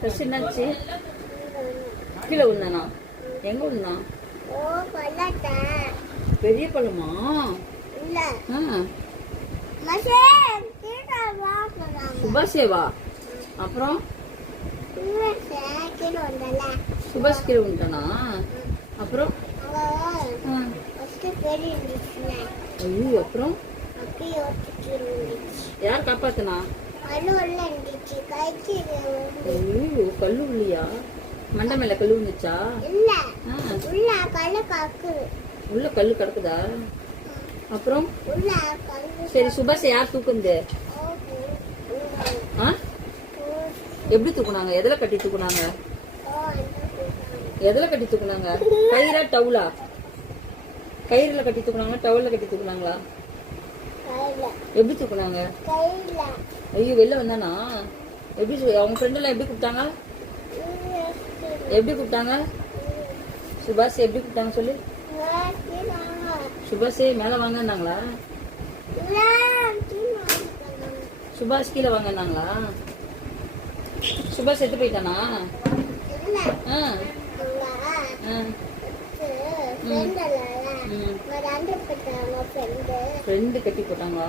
First என்னாச்சு? கீழே விழுந்தானா? எங்க விழுந்தான்? பெரிய பழமா? சுபாஷேவா? அப்புறம் சுபாஷ் கீழே விழுந்தானா? அப்புறம் ஐயோ, அப்புறம் யார் காப்பாத்துனா? ஐயோ, கல்லு இல்லையா? மண்டை மேல கல்லு வந்துச்சா? உள்ள கல்லு கிடக்குதா? அப்புறம் சரி, சுபாஷ் யார் தூக்குந்து? எப்படி தூக்குனாங்க? எதுல கட்டி தூக்குனாங்க? எதுல கட்டி தூக்குனாங்க? கயிறா டவுலா? கயிறுல கட்டி தூக்குனாங்க, டவுல்ல கட்டி தூக்குனாங்களா? எப்படி தூக்குனாங்க? ஐயோ, வெளில வந்தானா? எப்படி அவங்க ஃப்ரெண்ட் எல்லாம் எப்படி கூப்பிட்டாங்க? எப்படி கூப்பிட்டாங்க? சுபாஷ் எப்படி கூப்பிட்டாங்க சொல்லு? சுபாஷே மேல வாங்கினாங்களா? சுபாஷ் கீழே வாங்கினாங்களா? சுபாஷ் செத்து போயிட்டானா? ஃப்ரெண்டு கட்டி போட்டாங்களா?